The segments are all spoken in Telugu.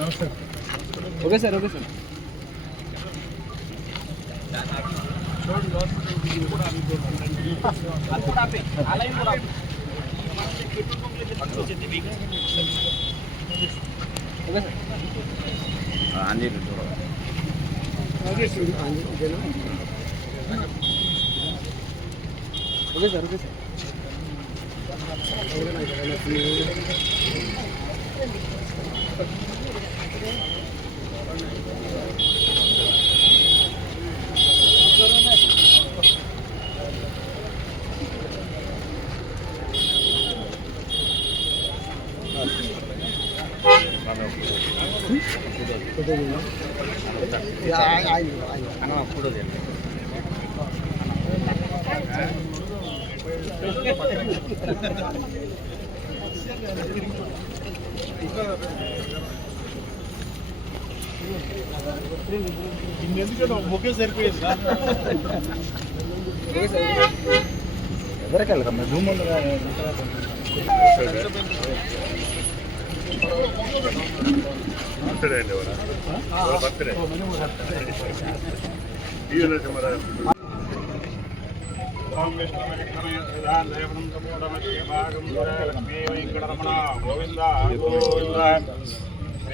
Okay sir okay sir. Okay sir okay sir. Okay sir 이거 ఎవరికి వెళ్ళకమ్మా రూమ్ ఉందిగా బర్త్డే అండి బర్త్డే? గోవింద గోవింద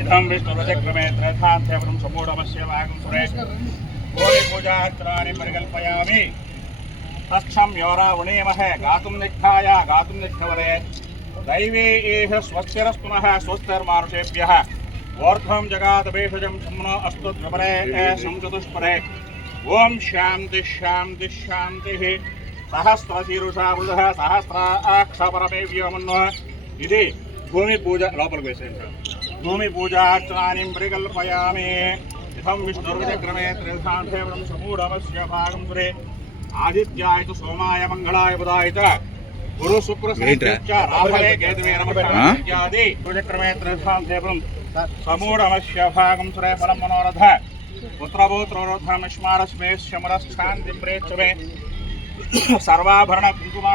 इदं विष्णुरुजक्रमे त्रयथान्त्यवनं समूढमस्यवागं सुरे गोरिपूजार्चनानि परिकल्पयामि तक्षं योरा वणीमहे गातुं निग्धाय गातुं निग्धवरे दैवी एह स्वस्तिरस्तुनः स्वस्तिर्मानुषेभ्यः ऊर्ध्वं जगादभेषजं शम्नो अस्तु द्विपरे संचतुष्परे ॐ शान्तिः शान्तिः शान्तिः सहस्रशीरुषा वृदः सहस्राक्षपरमेव्योमन्वः इति भूमिपूजा लोपल् वेसेन् సహస్రశీరుషా వృధ సహస్రాక్షపరమే వ్యోమన్నో ఇది భూమి పూజ లోపలికి వేసేయండి భూమి పూజార్చనాన్ని పరికల్పయామి ఇదం విష్ణుర్విచక్రమే త్రిధాంధేవరం సమూఢమస్య భాగం సురే ఆదిత్యాయ తు సోమాయ మంగళాయ బుధాయ చ గురు శుక్ర రాహవే కేతువే నమః ఇత్యాది విచక్రమే త్రిధాంధేవరం సమూఢమస్య భాగం సురే ఫలం మనోరథ పుత్రభూత్రోధనమిష్మారస్మే శమరస్థాంతి ప్రేక్షమే సర్వాభరణ కుంకుమా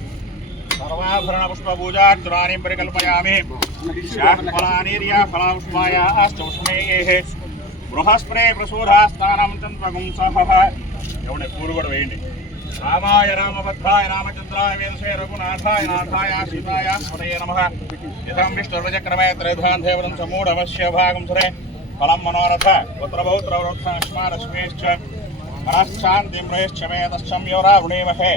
ఫలం మనోరథ పరికల్పయామి. ఫలానిర్య ఫలా పుష్పాయ అశ్చ పుష్పణే బృహస్పతి ప్రసూధ స్థానం చంద్రగం సహ పూలు కూడా వేయండి. రామాయ రామభద్రాయ రామచంద్రాయ వీరసే రఘునాథాయ నాథాయ సీతాయ స్మరయ నమ. ఇదం విష్ణుర్వచక్రమే త్రైధాన్ దేవరం సమూఢమస్య భాగం సురే. ఫలం మనోరథ పుత్ర మనశ్చాంతిం రేశ్చ అశ్మా రశ్మేశ్చ యోరావృణీమహే గాతుం నిఘ్నాయ యోరా వృణీమహే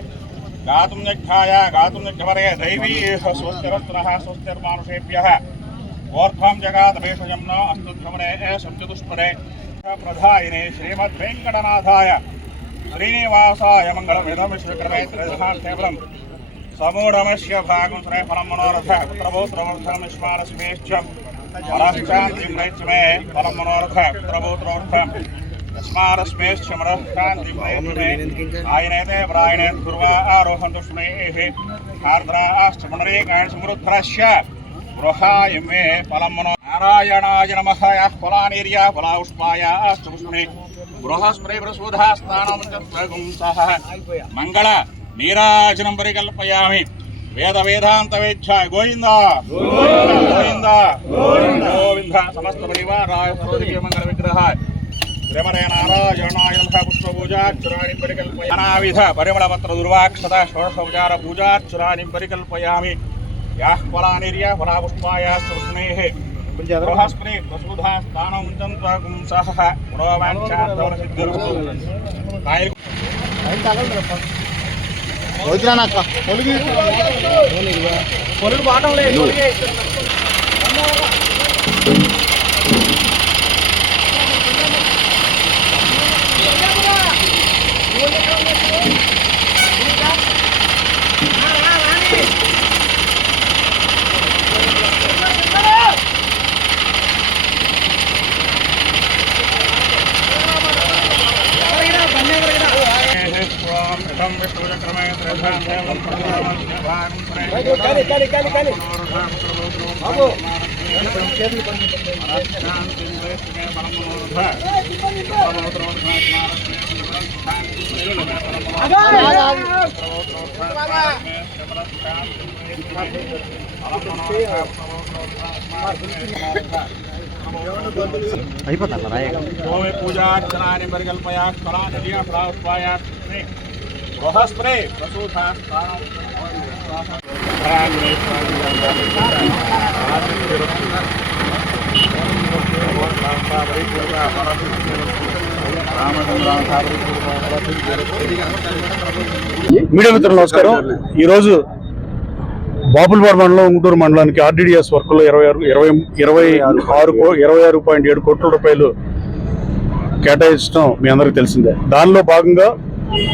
गातुनिग्धाय गातुनिग्धवरे दैवीः स्वस्तिरत्नः स्वस्तिर्मानुषेभ्यः ओर्ध्वं जगादभेषजं न अस्तुध्वमने शब्ददुष्परे प्रधायिने श्रीमद्वेङ्कटनाथाय। श्रीनिवासाय मङ्गलं विधं विश्वक्रमे त्रिधान्तेवलं समूढमस्य भागं श्रेफलं मनोरथ पुत्रभूत्रवर्थं विस्मारस्मेच्छं मनश्चान्तिं नैच्मे फलं मनोरथ पुत्रभूत्रवर्थम् యస్మారస్మేశ్చ మనశ్చాంతిం నైత్యమే ఆయనేతే ప్రాయణే దుర్వా ఆరోహంతు స్మేః ఆర్ద్రాశ్చ పునరేకాయ సమృద్ధరస్య గృహాయ మే ఫలం మనో నారాయణాయ నమః యః ఫలానిర్య ఫలాపుష్పాయ అశ్చ పుష్పణే బృహస్పతి ప్రసూధాస్థానం చత్వగుం సహ మంగళ నీరాజనం పరికల్పయామి వేద వేదాంత వేచ్ఛాయ గోవింద గోవింద గోవింద సమస్త పరివారాయ సర్వదివ్య మంగళ విగ్రహాయ శ్రీమరే నారాయణాయ నమః పుష్పపూజార్చనాని పరికల్పయామి నానావిధ పరిమళపత్ర దుర్వాక్షత షోడశోపచార పూజార్చనాని పరికల్పయామి. యాః ఫలానిర్య ఫలాపుష్పాయ స్నేహ బృహస్పతి ప్రసూధా స్థానం చంద్రగుం సహ పురోవాంఛార్థవన సిద్ధిరస్తు కాయ వదిలేనక్క పొలిగి పొలుగు బాటం లేదు. Vamos. రాయగా ఓమే పూజార్చనాని పరికల్పయా ఫలాని ఫలాస్వాయ గృహస్ప్రే ప్రసూతాస్థానం మీడియా మిత్రులు నమస్కారం. ఈరోజు బాపులపాడు మండలం ఉంటూరు మండలానికి ఆర్డీడీఎస్ వర్క్లో ఇరవై ఆరు ఇరవై ఇరవై ఆరు ఇరవై ఆరు పాయింట్ ఏడు కోట్ల రూపాయలు కేటాయించడం మీ అందరికీ తెలిసిందే. దానిలో భాగంగా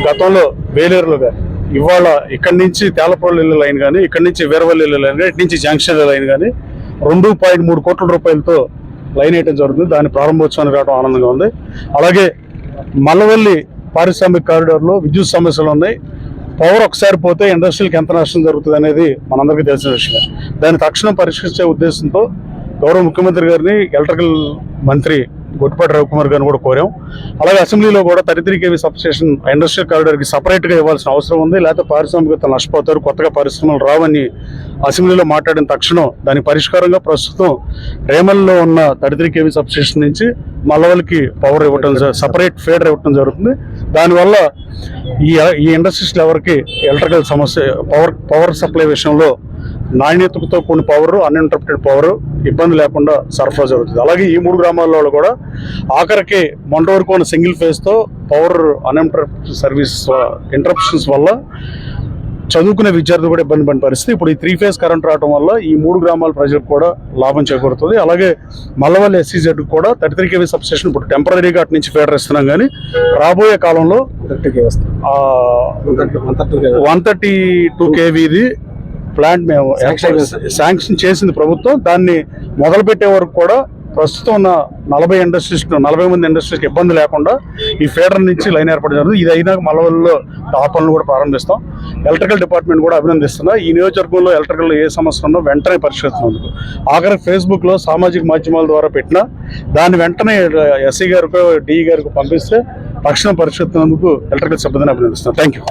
గతంలో వేలేరులుగా ఇవాళ ఇక్కడి నుంచి తేలపల్లి లైన్ కానీ ఇక్కడి నుంచి వీరవల్లి లైన్ కానీ ఇటు నుంచి జంక్షన్ లైన్ కానీ రెండు పాయింట్ మూడు కోట్ల రూపాయలతో లైన్ వేయడం జరుగుతుంది. దాని ప్రారంభోత్సవానికి రావడం ఆనందంగా ఉంది. అలాగే మల్లవల్లి పారిశ్రామిక కారిడార్లో విద్యుత్ సమస్యలు ఉన్నాయి. పవర్ ఒకసారి పోతే ఇండస్ట్రీకి ఎంత నష్టం జరుగుతుంది అనేది మనందరికీ తెలిసిన విషయం దాన్ని తక్షణం పరిష్కరించే ఉద్దేశంతో గౌరవ ముఖ్యమంత్రి గారిని ఎలక్ట్రికల్ మంత్రి గొట్టిపాటి రవికుమార్ గారిని కూడా కోరాం. అలాగే అసెంబ్లీలో కూడా థర్టీ కేవీ సబ్స్టేషన్ ఇండస్ట్రియల్ కారిడార్కి సపరేట్గా ఇవ్వాల్సిన అవసరం ఉంది. లేకపోతే పారిశ్రామికత నష్టపోతారు కొత్తగా పరిశ్రమలు రావని అసెంబ్లీలో మాట్లాడిన తక్షణం దాని పరిష్కారంగా ప్రస్తుతం రేమల్లో ఉన్న థర్టీ కేవీ సబ్స్టేషన్ నుంచి మల్లవల్కి పవర్ ఇవ్వటం సపరేట్ ఫీడర్ ఇవ్వటం జరుగుతుంది. దానివల్ల ఈ ఈ ఇండస్ట్రీస్లో ఎవరికి ఎలక్ట్రికల్ సమస్య పవర్ పవర్ సప్లై విషయంలో నాణ్యతతో కూడిన పవర్ అన్ఇంటరప్టెడ్ పవర్ ఇబ్బంది లేకుండా సరఫరా జరుగుతుంది. అలాగే ఈ మూడు గ్రామాల్లో కూడా ఆఖరికి మొంట వరకు ఉన్న సింగిల్ ఫేజ్తో పవర్ అన్ఇంటరప్టెడ్ సర్వీస్ ఇంటరప్షన్స్ వల్ల చదువుకునే విద్యార్థులు కూడా ఇబ్బంది పడిన పరిస్థితి. ఇప్పుడు ఈ త్రీ ఫేజ్ కరెంట్ రావడం వల్ల ఈ మూడు గ్రామాల ప్రజలకు కూడా లాభం చేకూరుతుంది. అలాగే మల్లవల్లి ఎస్సీజెడ్ కూడా థర్టీ త్రీ కేవీ సబ్స్టేషన్ ఇప్పుడు టెంపరీగా అటు నుంచి ఫీడర్ ఇస్తున్నాం కానీ రాబోయే కాలంలో వన్ థర్టీ టూ కేవీది ప్లాంట్ మేము శాంక్షన్ చేసింది ప్రభుత్వం. దాన్ని మొదలు పెట్టే వరకు కూడా ప్రస్తుతం ఉన్న నలభై ఇండస్ట్రీస్ నలభై మంది ఇండస్ట్రీస్కి ఇబ్బంది లేకుండా ఈ ఫీడర్ నుంచి లైన్ ఏర్పడడం జరుగుతుంది. ఇది అయినాక మలవల్లో ఆ పనులు కూడా ప్రారంభిస్తాం. ఎలక్ట్రికల్ డిపార్ట్మెంట్ కూడా అభినందిస్తున్నా. ఈ నియోజకవర్గంలో ఎలక్ట్రికల్ ఏ సమస్య ఉన్నా వెంటనే పరిష్కరిస్తున్నందుకు. ఆఖరి ఫేస్బుక్లో సామాజిక మాధ్యమాల ద్వారా పెట్టినా దాన్ని వెంటనే ఎస్సీ గారికి డిఈ గారికి పంపిస్తే తక్షణం పరిష్కరిస్తున్నందుకు ఎలక్ట్రికల్ సిబ్బందిని అభినందిస్తున్నాను థ్యాంక్ యూ